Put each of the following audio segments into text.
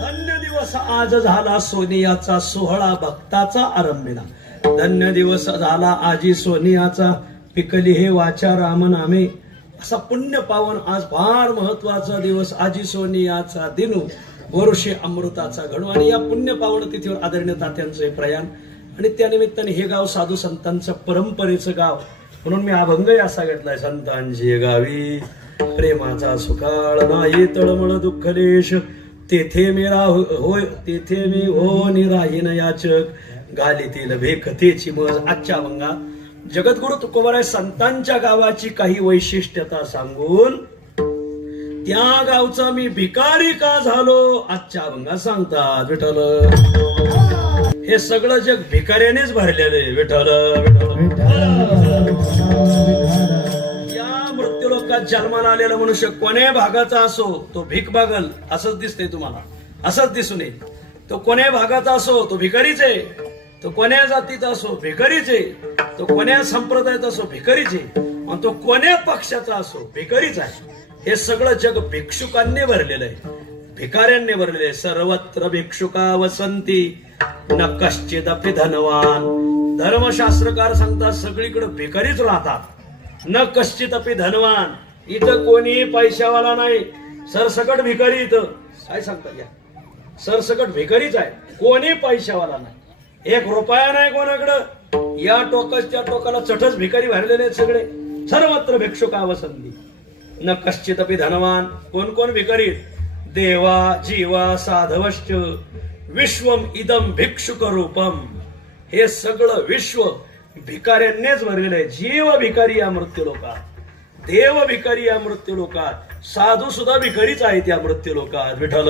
धन्य दिवस आज झाला सोनियाचा सोहळा भक्ताचा आरंभिला. धन्य दिवस झाला आजी सोनियाचा पिकली हे वाचा राम नामे. असा पुण्य पावन आज फार महत्वाचा दिवस आजी सोनियाचा दिनू वर्षे अमृताचा घडू. आणि या पुण्य पावन तिथीवर आदरणीय तात्यांचं हे प्रयाण आणि त्यानिमित्ताने हे गाव साधू संतांचं परंपरेचं गाव म्हणून मी अभंग असा घेतलाय. संतांची गावी प्रेमाचा सुकाळ नाही तळमळ दुःखलेश तेथे मी होय तेथे मी हो निराहीन याचक घालीतील भेकतेची मज. आजच्या अभंगात जगद्गुरु तुकोबाराय संतांच्या गावाची काही वैशिष्ट्यता सांगून त्या गावचा मी भिकारी का झालो आजच्या अभंगात सांगतात. विठ्ठल हे सगळं जग भिकाऱ्यानेच भरलेले. विठ्ठल या मृत्यूलोकात जन्माला आलेला मनुष्य कोण्या भागाचा असो तो भीक मागल असंच दिसतंय तुम्हाला, असंच दिसून येईल. तो कोण्या भागाचा असो तो भिकारीच आहे, तो कोण्या जातीचा असो भिकारीच आहे, तो कोण्या संप्रदायाचा असो भिकारीच आहे, आणि तो कोण्या पक्षाचा असो भिकारीच आहे. हे सगळं जग भिक्षुकांनी भरलेलं आहे, भिकाऱ्यांनी भरलेलं आहे. सर्वत्र भिक्षुका वसंती न कश्चिदपि धनवान. धर्मशास्त्रकार सांगतात सगळीकडे भिकारीच राहतात. न कश्चिदपि धनवान. इथं कोणी पैशावाला नाही, सरसकट भिकारी. इथं काय सांगतात या सरसकट भिकारीच आहे, कोणी पैशावाला नाही. एक रुपया नाही कोणाकडं. या टोकाच त्या टोकाला चटच भिकारी भरलेले आहेत सगळे. सर्वत्र भिक्षुका वसंती न कश्चिदपि धनवान. कोण कोण भिकारी? देवा जीवा साधवश्च विश्वम इदम भिक्षुक रूपम. हे सगळं विश्व भिकाऱ्यांनीच भरलेलं आहे. जीव भिकारी या मृत्यू लोकात, देव भिकारी या मृत्यू लोकात, साधू सुद्धा भिकारीच आहेत या मृत्यू लोकात. विठ्ठल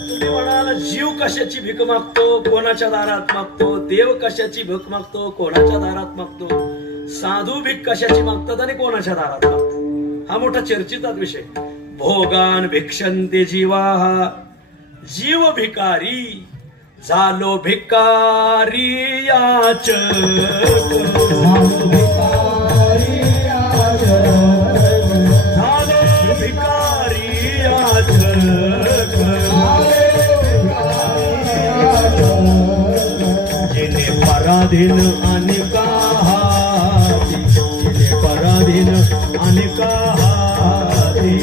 तुम्ही म्हणाल जीव कशाची भीक मागतो, कोणाच्या दारात मागतो. देव कशाची भीक मागतो, कोणाच्या दारात मागतो. साधू भीक कशाची मागतात आणि कोणाच्या दारात मागतात. हा मोठा चर्चितात विषय. भोगान भिक्षंते जीवा. जीव भिकारी झालो भिकारी याच. झालो भिकारी याच. जिने पराधीन आणि काहाती, जिने पराधीन आणि काहाती.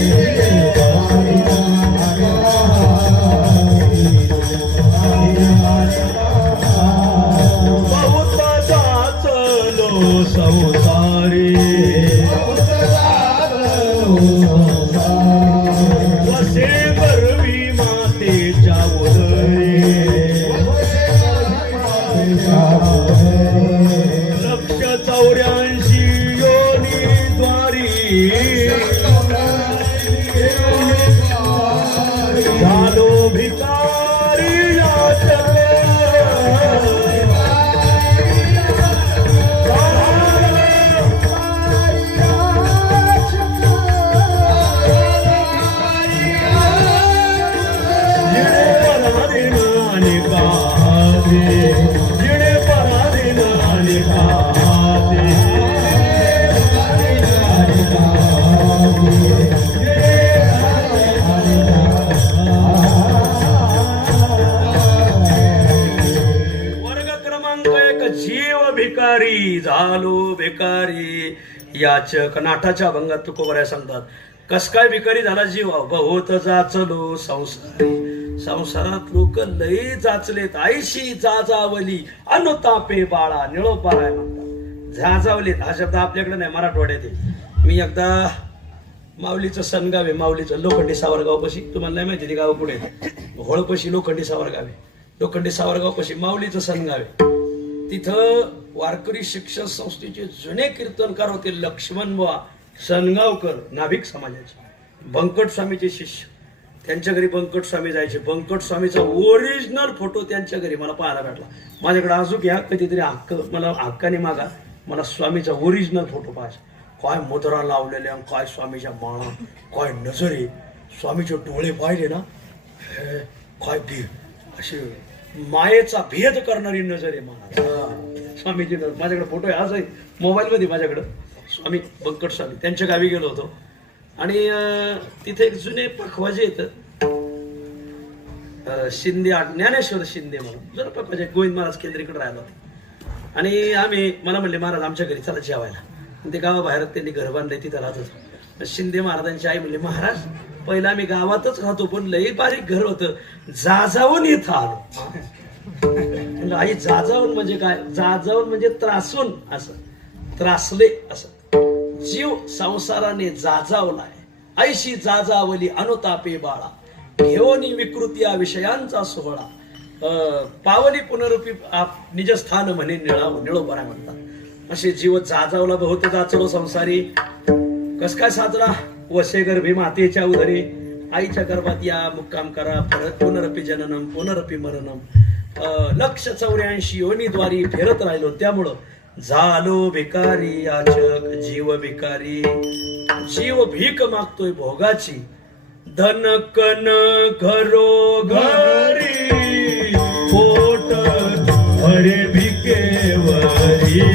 संसारी वसे गर्वी मातेच्या उदरी. 184 योनी द्वारी झालो भिकारी याचक. भिकारी झालो भिकारी याचक. नाटाच्या अभंगात तुकोबाराय सांगतात कस काय भिकारी झाला जीव. बहुत जाचलो संसारी. संसारात लोक लई जाचलेत. आईशी जाजावली अनुतापे बाळा. निळोपाराय म्हणतात जाजावलीत. हा शब्द आपल्याकडे नाही, मराठवाड्यात आहे. मी एकदा माऊलीचं सनगाव आहे, माऊलीचं लोखंडी सावरगाव पशी. तुम्हाला नाही माहिती ते गाव पुढे होळपशी लोखंडी सावरगाव आहे. लोखंडी सावरगाव पशी माऊलीचं सनगाव आहे. तिथं वारकरी शिक्षण संस्थेचे जुने कीर्तनकार होते लक्ष्मण बुवा सनगावकर, नाभिक समाजाचे, बंकट स्वामीचे शिष्य. त्यांच्या घरी बंकट स्वामी जायचे. बंकट स्वामीचा ओरिजिनल फोटो त्यांच्या घरी मला पाहायला भेटला. माझ्याकडे अजून घ्या कधीतरी हक्क, मला हक्काने मागा, मला स्वामीचा ओरिजिनल फोटो पाहायचा. काय मुद्रा लावलेल्या, काय स्वामीच्या माळा, काय नजरे, स्वामीचे डोळे पाहिले ना काय भी अशी मायेचा भेद करणारी नजर आहे मला स्वामीची नजर. माझ्याकडे फोटो आहे, आज आहे मोबाईल मध्ये माझ्याकडे. स्वामी बंकट स्वामी त्यांच्या गावी गेलो होतो. आणि तिथे एक जुने पखवाजे येत शिंदे ज्ञानेश्वर शिंदे म्हणून जुने पखवाजे गोविंद महाराज केंद्रीकडे राहिला होते. आणि मला म्हणले महाराज आमच्या घरी चला जेवायला. ते गावाबाहेर त्यांनी घर बांधले तिथं राहत होतो. शिंदे महाराजांची आई म्हणली महाराज पहिला आम्ही गावातच राहतो पण लई बारीक घर होतं जाजावून इथं आलो. आई जाजावून म्हणजे काय? जाजावून म्हणजे त्रासून असं त्रासले असं जीव संसाराने जाजावलाय. ऐशी जाजावली अनुतापे बाळा घेऊनी विकृती या विषयांचा सोहळा पावली पुनरुपी निजस्थान म्हणे निळोपरा म्हणतात. असे जीव जाजावला बहुत जाचलो संसारी. कस काय साजरा? वसे गर्भी मातेच्या उदरी आईच्या गर्भात या मुक्काम करा परत पुनरपी जननम पुनरपी मरणम. 184 योनीद्वारी फिरत राहिलो त्यामुळं झालो भिकारी याचक जीव भिकारी. जीव भीक मागतोय भोगाची धन कन घरो घरी पोट भरे भिकेवरी.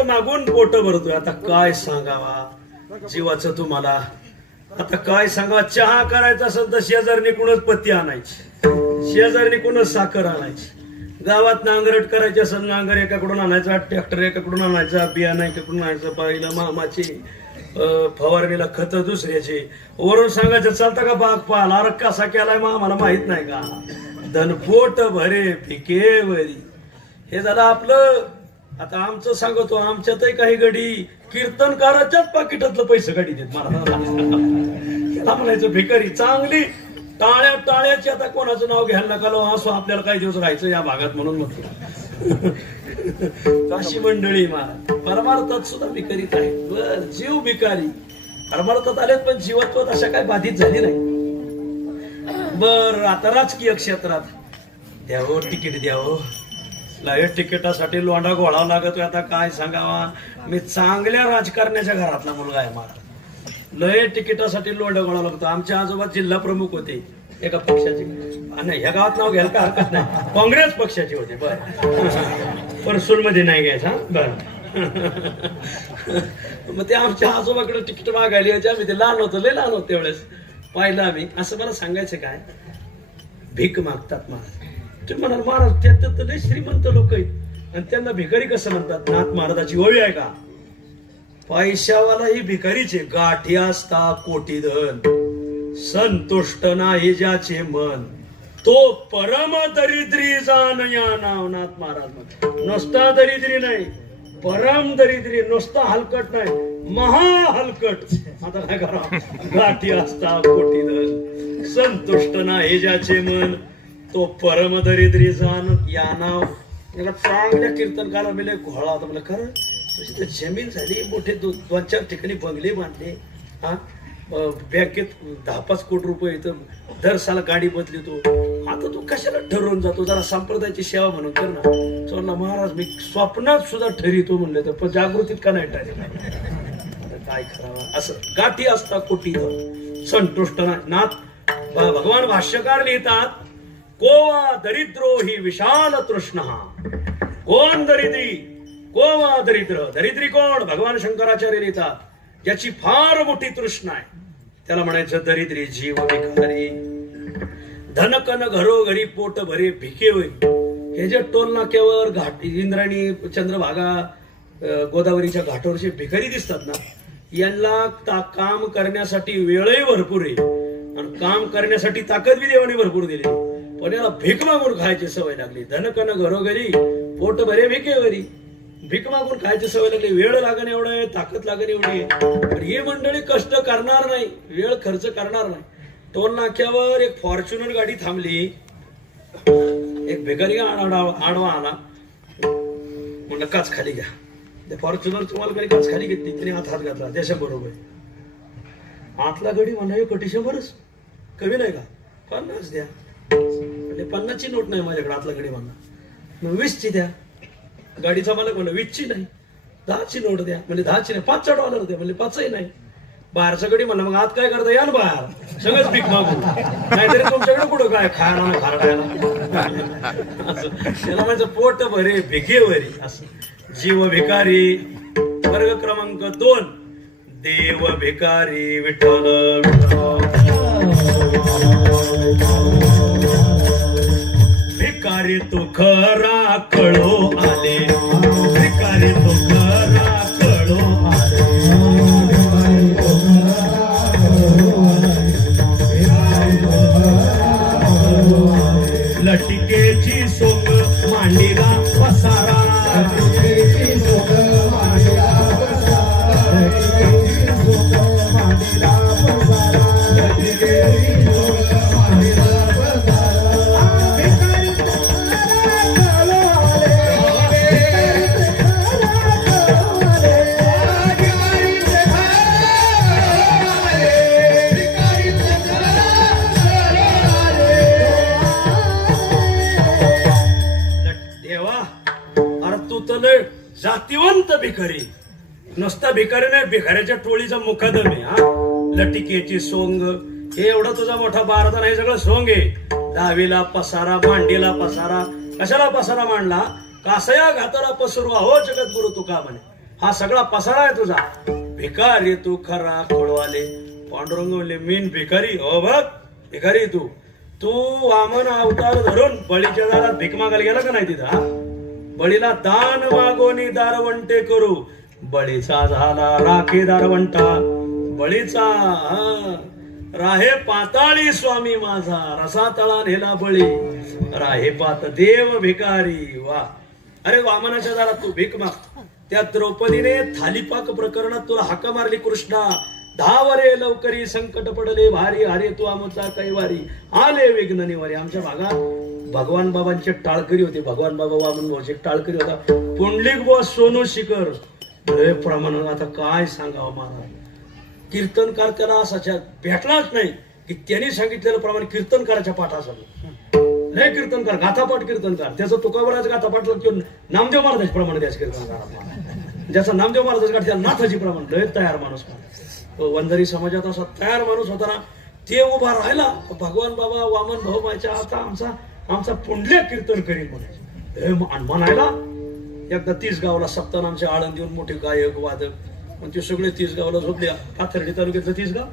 मागून पोट भरतोय. आता काय सांगावा जीवाचं तुम्हाला? आता काय सांगावा? चहा करायचा असेल तर शेजारणीकडूनच पत्ती आणायची शेजारणीकडूनच साखर आणायची. गावात नांगरट करायची असेल नांगर एकाकडून आणायचा ट्रॅक्टर एकाकडून आणायचा बियाणं एकाकडून आणायचं बाईला मामाची फवारणीला खत दुसऱ्याचे. वरून सांगायचं चालतं का बाग पाल अरे कसा केलाय मामाला माहित नाही का? धनपोट भरे पिकेवरी. हे झालं आपलं. आता आमचं सांगतो आमच्यातही काही गडी कीर्तनकाराच्याच पाकिटातलं पैसे गाडी देत मला म्हणायचं भिकारी चांगली टाळ्याची. आता कोणाचं नाव घ्यायला नका लो असो आपल्याला काही दिवस राहायचं या भागात म्हणून म्हणतो. काशी मंडळी परमार्थात सुद्धा भिकारीच आहे. बर जीव भिकारी परमार्थात आलेत पण जीवत्वात अशा काय बाधित झाली नाही. बर आता राजकीय क्षेत्रात द्यावं तिकीट द्यावं लाईट तिकिटासाठी लोंढा घोळावा लागतोय. आता काय सांगावा? मी चांगल्या राजकारण्याच्या घरातला मुलगा आहे. मला लय तिकिटासाठी लोंढा घोळावा लागतो. आमच्या आजोबा जिल्हा प्रमुख होते एका पक्षाचे आणि ह्या गावात नाव घ्यायला काय हरकत नाही. काँग्रेस पक्षाचे होते. बर परसूल मध्ये नाही घ्यायचा. बर मग ते आमच्या आजोबाकडे तिकीट मागायला यायचे. आम्ही ते लहान होतो लय लहान होतो त्यावेळेस पाहिलं आम्ही. असं मला सांगायचं काय भीक मागतात महाराज. तुम्ही म्हणाल महाराज त्यात तर लय श्रीमंत लोक आहेत आणि त्यांना भिकारी कसं म्हणतात? नाथ महाराजाची ओवी आहे का? पैशावाला ही भिकारीचे गाठी असता कोटी धन संतुष्ट नाही ज्याचे मन तो परम दरिद्री जाण या नाव. नाथ महाराज नुसता दरिद्री नाही परम दरिद्री नुसता हलकट नाही महा हलकट. आता काय करा? गाठी असता कोटी धन संतुष्ट नाही ज्याचे मन तो परम दरिद्री जाण या नाव. याला चांगल्या कीर्तनकाला मिळे घोळा होता. मला खरं तशी तर जमीन झाली मोठे 2-4 ठिकाणी बंगले बांधले. हा बँकेत 10-5 कोटी रुपये येतं दर साला गाडी बदलतो. आता तू कशाला ठरवून जातो? जरा संप्रदायाची सेवा म्हणून कर ना. चला महाराज मी स्वप्नात सुद्धा ठरवतो म्हणलं तर पण जागृतीत का नाही ठरलं? काय करावं? असं गाठी असता कोटी संतुष्ट नाथ भगवान भाष्यकार लिहितात, कोवा दरिद्रो ही विशाल तृष्ण. कोण दरिद्री, कोवा दरिद्र. दरिद्री कोण? भगवान शंकराचार्य लिहितात, ज्याची फार मोठी तृष्णा आहे त्याला म्हणायचं दरिद्री. जीव भिकारी. धनकन घरोघरी पोट भरे भिके होईल. हे जे टोल नाक्यावर घाट, इंद्रायणी, चंद्रभागा, गोदावरीच्या घाटावरचे भिकारी दिसतात ना, यांना काम करण्यासाठी वेळही भरपूर आहे आणि काम करण्यासाठी ताकद बी देवाने भरपूर दिली, पण याला भीक मागून खायची सवय लागली. धनकन घरोघरी पोट भरे भिकेवरी. भीक मागून खायची सवय लागली. वेळ लागण एवढं आहे, ताकद लागण एवढी आहे. पण ही मंडळी कष्ट करणार नाही, वेळ खर्च करणार नाही. टोल नाक्यावर एक फॉर्च्युनर गाडी थांबली. एक भिकारी आडवा आला, म्हणलं काच खाली घ्या. ते फॉर्च्युनर तुम्हाला काही काच खाली घेतली, त्याने हात घातला. त्याच्या बरोबर आतला गडी म्हणा कटी 100च कमी नाही का, 50 द्या. म्हणजे 50ची नोट नाही माझ्याकडे. आतला गडी म्हणा मग 20ची द्या. गाडीचा मालक म्हणलं 20ची नाही, 10ची नोट द्या. म्हणजे 10ची नाही, $5 द्या. म्हणजे 5ही नाही. बाहेरचा गडी म्हणलं मग आत काय करता, या ना बाहेर सगळंच पीक मागून, नाहीतरी तुमच्याकडे कुठं काय खायला खारडायला. त्याला माझं पोट भरे भिकेवरी. असं जीव भिकारी. वर्ग क्रमांक 2, देव भिकारी विठ्ठल. भिकारी तू खरा कळो आले, भिकारी तू खरा कळो आले. लटिकेची सोंग मांडीला पसारा, जातीवंत भिकारी. नुसता भिकारी नाही, भिकाऱ्याच्या टोळीचा मुकादम आहे. लटिकेची सोंग, हे एवढा तुझा मोठा बारदा नाही, सगळं सोंग आहे. दहावीला पसारा, मांडीला पसारा. कशाला पसारा मांडला? कासया घाताला पसरू अहो जगद्गुरु तुका म्हणे. हा सगळा पसारा आहे तुझा. भिकारी तू खरा कळवाले. पांडुरंग म्हणले मीन भिकारी. हो बघ भिकारी तू. तू वामन अवतार धरून बळीच्या दारात भीक मागायला गेला का नाही तिथं? बळीला दान मागोनी दारवंटे करू. बळीचा झाला राखे दारवंटा. बळीचा राहे पाताळी स्वामी माझा. रसा तळा नेला बळी राहे पात देव भिकारी. वा. अरे वामनाच्या दारात तू भीक माग. त्या द्रौपदीने थालीपाक प्रकरणात तुला हाका मारली. कृष्णा धावरे लवकरी संकट पडले भारी. हरे तू आमचा कैवारी. आले विघ्न निवारी. आमच्या भागात भगवान बाबांचे टाळकरी होते. भगवान बाबा वामन भाऊचे टाळकरी होता. पुंडलिक बुवा सोनू शिखर प्रमाण. आता काय सांगावं महाराज. कीर्तनकार त्याला असाच्या भेटलाच नाही की त्यांनी सांगितलेलं प्रमाणे कीर्तनकाराच्या पाठ असावं. लय कीर्तनकार, गाथापाठ कीर्तनकार. त्याचं तुकाबराच गाथापाठ किंवा नामदेव महाराजाचे प्रमाणे द्यायचं कीर्तनकार. ज्याचा नामदेव महाराज गाठ त्याला नाथाची प्रमाण. लय तयार माणूस. वंजारी समाजात असा तयार माणूस होता ना, ते उभा राहिला. भगवान बाबा वामन भाऊ व्हायच्या. आता आमचा पुंडलिक कीर्तन करील म्हणायला. एकदा 30 गावाला सप्तानामचे आळंद देऊन मोठे गायक वादक, पण ते सगळे 30 गावाला झोपले. पाथर्डी तालुक्यातलं 30 गाव.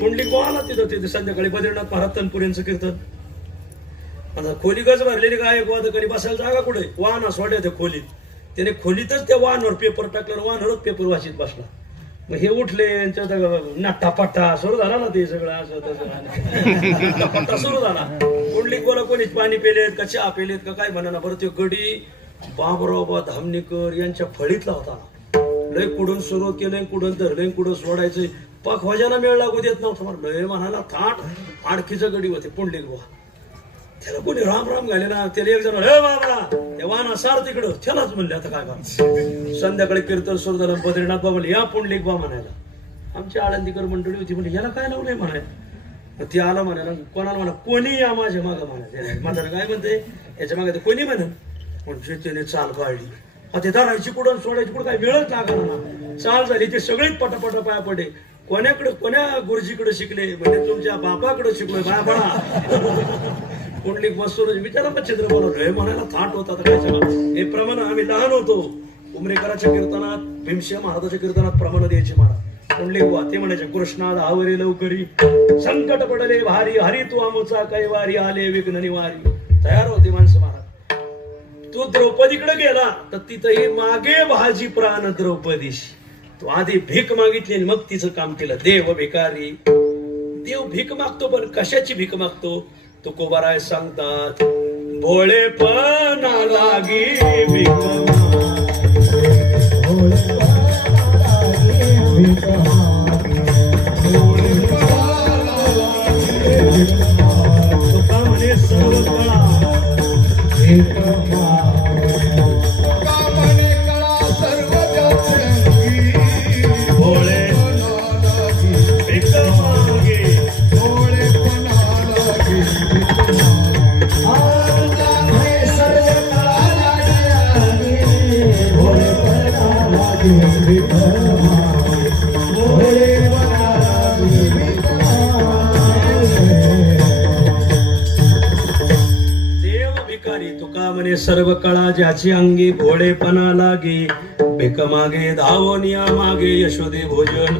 पुंडलिक आला तिथं संध्याकाळी बद्रीनाथ महाराज तनपुरेंचं कीर्तन. आता खोली गज भरलेली गायक वादक आणि बसायला जागा कुठे? वाहन सोडल्या त्या खोलीत. त्याने खोलीतच त्या वाहनवर पेपर टाकला. वाहनवरच पेपर वाचित बसला. मग हे उठले, नट्टापट्टा सुरू झाला ना. ते सगळं असं तसं पट्टा सुरू झाला. पुंडलिक बोला कोणी पाणी पेलेत का चहा पेलेत का काय म्हणा. बरं ते गडी बाबराव धामणेकर यांच्या फळीतला होता. लय कुडून सुरू केलंय, कुडून धरलंय, कुडून सोडायचंय. पक वजाना मेळ लागू देत नव्हतं. लय म्हणाला थाट आडकीचं गडी होते पुंडलिक बुवा. त्याला कोणी राम राम घाले ना. त्याला एक जण हे बाबा त्या वाहना सार तिकडं. त्यालाच म्हणले आता काय का. संध्याकाळी कीर्तन सुरू झालं. बद्रीनाथ बाबा या पुंडलिक बा म्हणायला. आमची आळंदीकर मंडळी होती. म्हणजे याला काय लावलंय म्हणायला. ती आला म्हणायला. कोणाला म्हणा कोणी या माझ्या मागं म्हणायचं. म्हातारा काय म्हणते याच्या मागे कोणी म्हणून. म्हणजे त्याने चाल काढली. ते धरायची कुठं सोडायची कुठं काय वेळच लागला ना. चाल झाली. ते सगळेच पटापट पाया पडे. कोण्या गुरुजीकडे शिकले म्हणजे तुमच्या बापाकडे शिकलोय बाळा कुंडलिक बसून विचारा चित्र बनवलं हे म्हणायला थाट होता हे प्रमाण आम्ही लहान होतो उमरेकराच्या कीर्तनात भीमसेन महाराजाच्या कीर्तनात प्रमाण द्यायचे महाराज कुंडलिक ते म्हणायचे कृष्णा धावरे लवकरी संकट पडले भारी हरी तू आमचा कैवारी आले विघ्न निवारी तयार होते माणसं महाराज तू द्रौपदीकडे गेला तर तिथंही मागे भाजी प्राण द्रौपदीशी तो आधी भीक मागितली आणि मग तिचं काम केलं देव भिकारी देव भीक मागतो पण कशाची भीक मागतो तो कोबाराय सांगतात भोळेपणा लागी भीक तुका म्हणे सर्व कळा सर्व कळा ज्याची अंगी भोळेपणा लागे बेक मागे धावनिया मागे यशोदे भोजन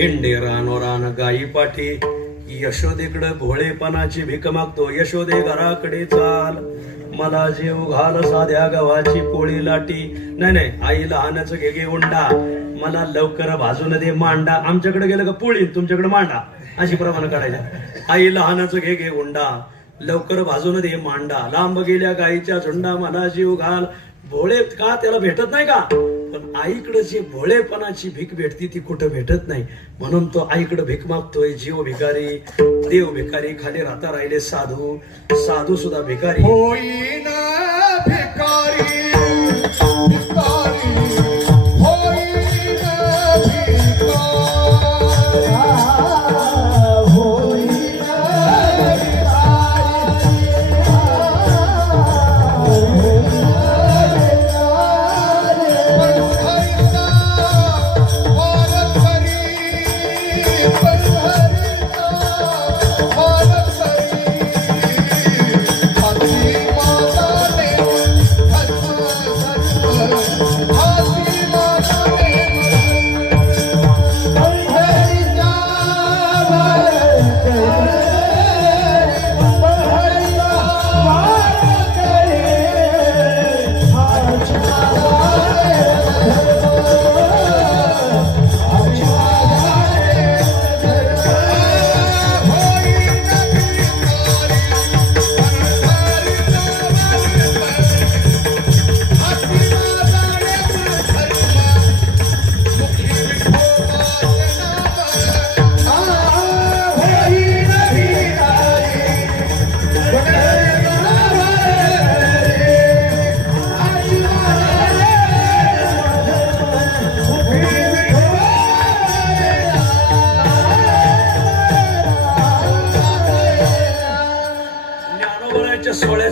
हिंडे रानो रान गाई पाठी यशोदेकडे भोळेपणाची भीक मागतो यशोदे घराकडे चाल मला जेव घाल साध्या गव्हाची पोळी लाटी नाही आई लहानाचं घे उंडा मला लवकर भाजून दे मांडा आमच्याकडे गेलं का पोळी तुमच्याकडे मांडा अशी प्रमाण काढायचं आई लहानाचं घे उंडा लवकर भाजून दे मांडा लांब गेल्या गाईच्या झुंडा मला जीव घाल भोळे का त्याला भेटत नाही का पण आईकडे जी भोळेपणाची भीक भेटती ती कुठं भेटत नाही म्हणून तो आईकडे भीक मागतोय जीव भिकारी देव भिकारी खाली राहता राहिले साधू साधू सुद्धा भिकारी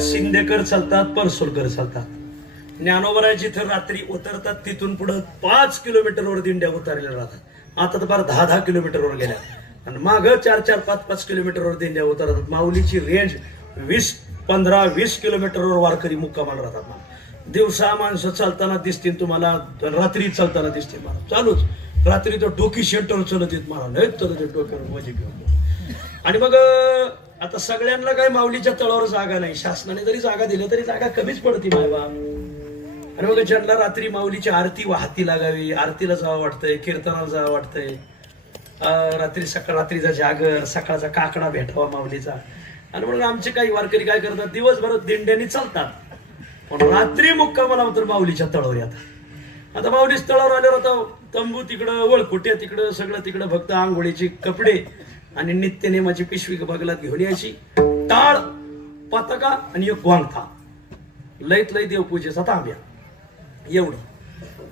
शिंदेकर चालतात परसोलकर चालतात ज्ञानोबराची तर रात्री उतरतात तिथून पुढे 5 किलोमीटरवर दिंड्या उतरलेल्या राहतात आता तर फार 10 किलोमीटरवर गेल्या आणि माग 4 5 किलोमीटरवर दिंड्या उतरतात माऊलीची रेंज 15-20 किलोमीटरवर वारकरी मुक्कामाला राहतात दिवसा माणसं चालताना दिसतील तुम्हाला रात्री चालताना दिसतील मला चालूच रात्री तो डोकी शेल्टर चलत येत मला नाही चलत येत डोक्यावर वजी घेऊन आणि मग आता सगळ्यांना काही माऊलीच्या तळावर जागा नाही शासनाने जरी जागा दिली तरी जागा कमीच पडती मायबाप आणि मग ज्यांना रात्री माऊलीची आरती वाहती लागावी आरतीला जावं वाटतंय कीर्तनाला जावं वाटतंय रात्रीचा जागर सकाळचा काकडा भेटावा माऊलीचा आणि म्हणून आमचे काही वारकरी काय करतात दिवसभर दिंड्यांनी चालतात पण रात्री मुक्कामाला तर माऊलीच्या तळावर येतात आता माऊलीच्या तळावर आल्यावर आता तंबू तिकडं वळकुट्या तिकडं सगळं तिकडं फक्त आंघोळीचे कपडे आणि नित्यनेमाची पिशवी बगलात घेऊन यायची टाळ पताका आणि एक वांगथा लईत लई देवपूजेचा तांब्या एवढं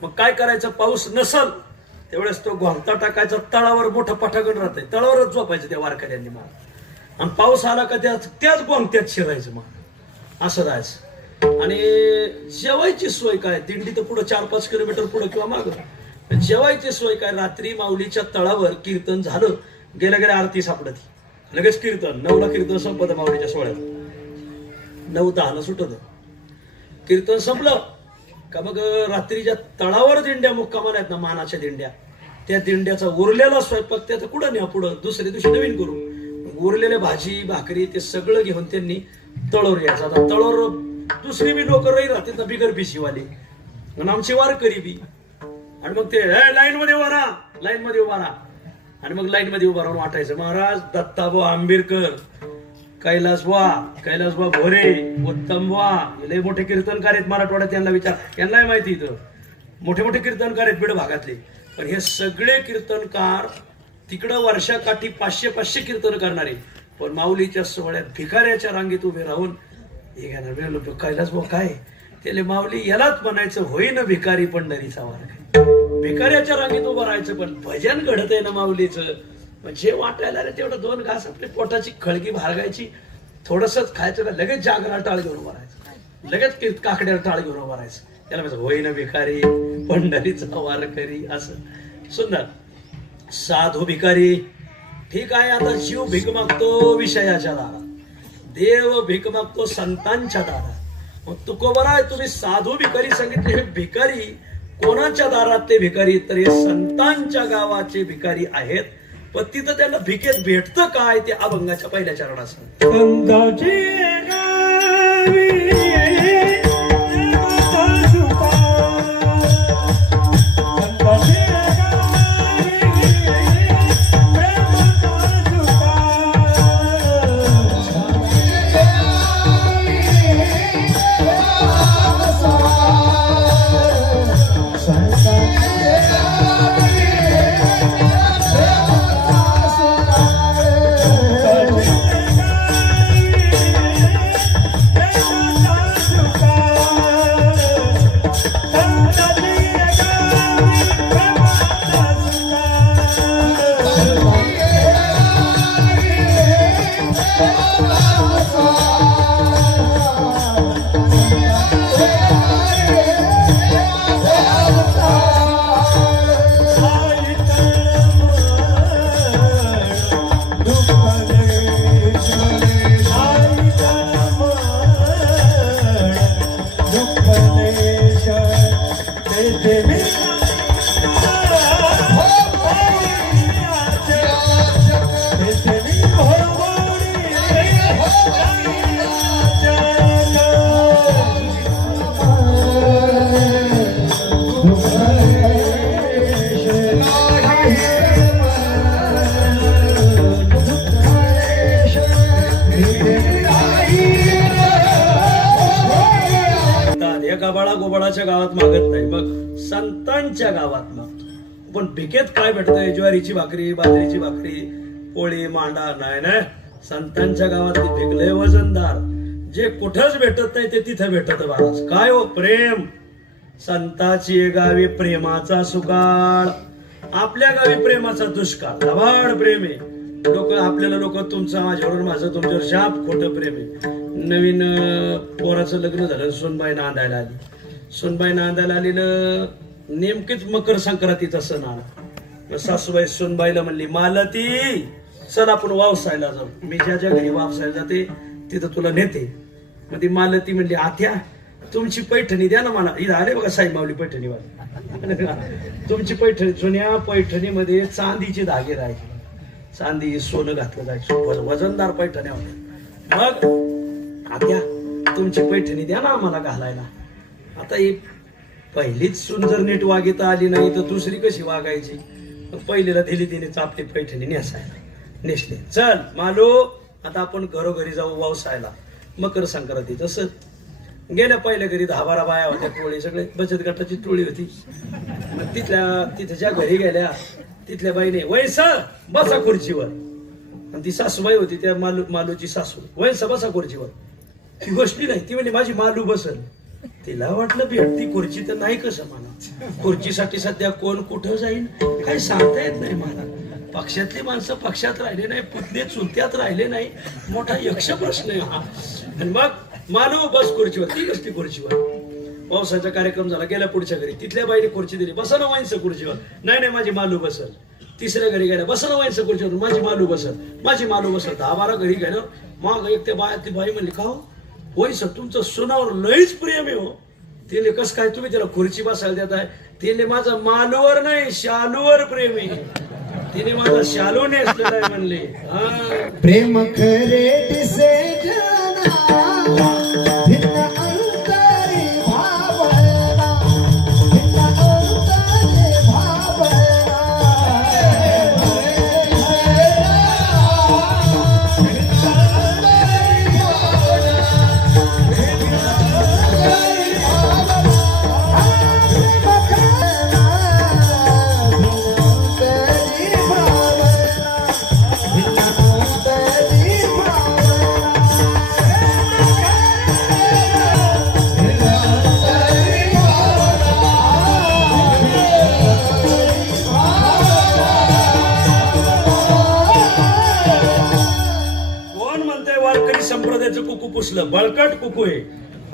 मग काय करायचं पाऊस नसल त्यावेळेस तो गोंगता टाकायचा तळावर मोठं पटाकन राहतंय तळावरच झोपायचं त्या वारकऱ्यांनी मग आणि पाऊस आला का त्याच गोंगत्यात शिरायचं मग असं राहायचं आणि जेवायची सोय काय दिंडी तर पुढं 4-5 किलोमीटर पुढं किंवा मागं जेवायची सोय काय, रात्री माऊलीच्या तळावर कीर्तन झालं, गेल्या गेल्या आरती सापडती, लगेच कीर्तन. 9ला कीर्तन संपत माऊलीच्या सोहळ्यात, 9:10 सुटत. कीर्तन संपलं का मग रात्रीच्या तळावर दिंड्या मुक्कामाला आहेत ना, मानाच्या दिंड्या, त्या दिंड्याचा उरलेला स्वयंपाक त्याचं कुठं न्या, पुढं दुसऱ्या दिवशी नवीन करू. उरलेले भाजी भाकरी ते सगळं घेऊन त्यांनी तळोर यायचं. आता तळोर दुसरी बी लोक राहतात ना, बिगर पिशीवाले, आणि आमची वारकरी बी. आणि मग ते लाईन मध्ये उभा राहा, लाईन मध्ये उभा राहा. आणि मग लाईन मध्ये उभा राहून वाटायचं, महाराज दत्ताबा आंबेडकर, कैलासबा भोरे, उत्तम लय मोठे कीर्तनकार आहेत मराठवाड्यात, त्यांना विचार, त्यांनाही माहिती इथं मोठे मोठे कीर्तनकार आहेत बीड भागातले. पण हे सगळे कीर्तनकार तिकडं वर्षाकाठी 500 कीर्तन करणारे, पण माऊलीच्या सोहळ्यात भिकाऱ्याच्या रांगेत उभे राहून हे घेणार. कैलासबा काय त्याला माऊली यालाच म्हणायचं, होईन भिकारी पंढरीचा वार. भिकाऱ्याच्या रांगेत उभं राहायचं, पण भजन घडत आहे ना माऊलीचं. जे वाटायला रे तेवढं 2 घास आपली पोटाची खळगी भागायची, थोडसच खायचं का लगेच जागरा टाळ घेऊन उभं राहायचं, लगेच काकड्याला टाळ घेऊन उभं राहायचं. त्याला म्हणजे होईन भिकारी पंढरीचा वारकरी. असं सुंदर. साधू भिकारी ठीक आहे, आता जीव भीक मागतो विषयाच्या दारात, देव भीक मागतो संतांच्या दारात. मग तुकोबरा आहे, तुम्ही साधू भिकारी सांगितले, हे भिकारी कोणाच्या दारात ते भिकारी, तर हे संतांच्या गावाचे भिकारी आहेत. पण तिथं त्यांना भिकेत भेटतं काय, ते अभंगाच्या पहिल्या चरणात गोबाळाच्या गावात मागत नाही, मग संतांच्या गावात मागतो. पण भिकेत काय भेटतंय, ज्वारीची भाकरी, बाजरीची भाकरी, पोळी, मांडा, नाही. संतांच्या गावातली भिकलंय वजनदार, जे कुठंच भेटत नाही ते तिथं भेटत. महाराज काय हो, प्रेम. संताची गावी प्रेमाचा सुकाळ, आपल्या गावी प्रेमाचा दुष्काळ. लबाड प्रेम आहे. लोक तुमचं माझ्यावर, माझं तुमच्यावर शाप, खोटं प्रेम आहे. नवीन पोराचं लग्न झालं, सुनबाई नांदायला आली. सुनबाई नांदायला आली ना, नेमकीच मकर संक्रांतीचा सण आला. सासूबाई सुनबाईला म्हणली, मालती चल आपण वावसायला जाऊ, मी ज्या घरी वावसायला जाते तिथं तुला नेते. मग ती मालती म्हणली, आत्या तुमची पैठणी द्या ना मला. इथं आले बघा साई माऊली पैठणीवाली. तुमची पैठणी, जुन्या पैठणीमध्ये चांदीचे धागे राहायचे, चांदी सोनं घातलं जायचं, वजनदार पैठण्या होत्या. मग आत्या तुमची पैठणी द्या ना आम्हाला घालायला. आता ही पहिलीच सून जर नीट वागिता आली नाही तर दुसरी कशी वागायची. पहिलीला दिली तिने आपली पैठणी नेसायला, नेसले. चल मालो आता आपण घरोघरी जाऊ वावसायला. मकर संक्रांती तसं गेल्या पहिल्या घरी 10-12 बाया होत्या, टोळी, सगळे बचत गटाची टोळी होती. मग तिथे ज्या घरी गेल्या तिथल्या बाईने, वैस बसा खुर्चीवर. आणि ती सासूबाई होती, त्या मालूची सासू, वैस बसा खुर्चीवर. ती बसली नाही, ती म्हणजे माझी मालू बसल. तिला वाटलं भेटती खुर्ची तर नाही, कसं म्हणा, खुर्चीसाठी सध्या कोण कुठं जाईल काही सांगता येत नाही मला. पक्षातली माणसं पक्षात राहिले नाही, पुतणे चुलत्यात राहिले नाही, मोठा यक्ष प्रश्न आहे हा. आणि मग मालू बस खुर्चीवर, ती बसली खुर्चीवर. पावसाचा कार्यक्रम झाला, गेल्या पुढच्या घरी, तिथल्या बाईने खुर्ची दिली, बसा ना वाईनचं खुर्चीवर, नाही माझी मालू बसल. तिसऱ्या घरी गेल्या, बसा ना वाईनचं खुर्चीवर, माझी मालू बसल, माझी मालू बसल. 10-12 घरी गेलं, मग एक त्या ती बाई म्हणली, का हो वैस तुमचं सुनावर लईच प्रेम आहे हो. तिले कस काय तुम्ही त्याला खुर्ची बसायला देताय? तिने माझं मालूवर नाही शालूवर प्रेम आहे, तिने माझा शालू नेसलेला आहे म्हणले. प्रेम खरे दिसे जना भिन्न अंतरी भावना, भिन्न अंतरी भावना. संप्रदायाचं कुकू पुसलं, बळकट कुकू आहे.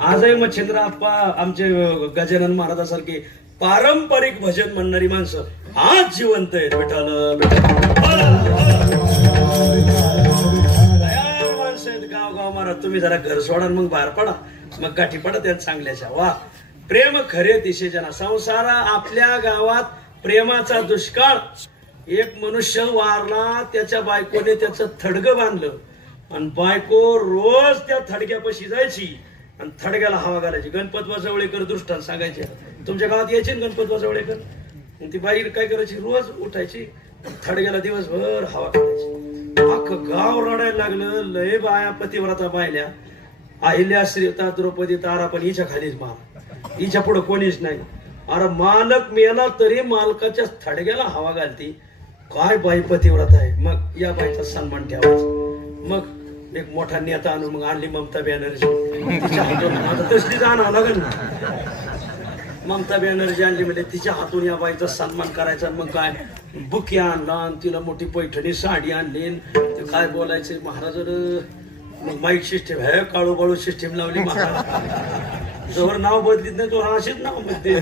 आजही मच्छिंद्र आप्पा आमचे गजानन महाराजासारखे पारंपरिक भजन म्हणणारी माणसं आज जिवंत आहेत. विठाल माणसं आहेत, गाव महाराज. तुम्ही जरा घर सोडा मग बाहेर पडा, मग गाठी पडा त्या चांगल्याच्या. वा प्रेम खरे दिशेजना. संसारा आपल्या गावात प्रेमाचा दुष्काळ. एक मनुष्य वारला, त्याच्या बायकोने त्याचं थडगं बांधलं आणि बायको रोज त्या थडग्यापाशी जायची आणि थडग्याला हवा घालायची. गणपत वाजवळेकर दृष्टांत सांगायचे, तुमच्या गावात यायचे ना गणपत वाजवळेकर? ती बाई काय करायची, रोज उठायची थडग्याला दिवसभर हवा घालायची. अख्खं गाव रडायला लागलं. लय बाया पतिव्रता पाहिल्या, अहिल्या, श्रीता, द्रौपदी, तारा, पण हिच्या खालीच मार, हिच्या पुढं कोणीच नाही. अरे मालक मेला तरी मालकाच्या थडग्याला हवा घालती. काय बाई पतिव्रता आहे. मग या बाईचा सन्मान ठेवायचा. मग एक मोठा नेता आणून मग आणली ममता बॅनर्जी. तिच्या हातून आता तसलीच आणावं लागेल ना. ममता बॅनर्जी आणली म्हणजे तिच्या हातून या बाईचा सन्मान करायचा. मग काय बुके आणला आणि तिला मोठी पैठणी साडी आणली. ते काय बोलायचे महाराज. मग माईक सिस्टीम आहे, काळू बाळू सिस्टीम लावली महाराज. जोवर नाव बदलीत नाही तो अशीच नाव बदली.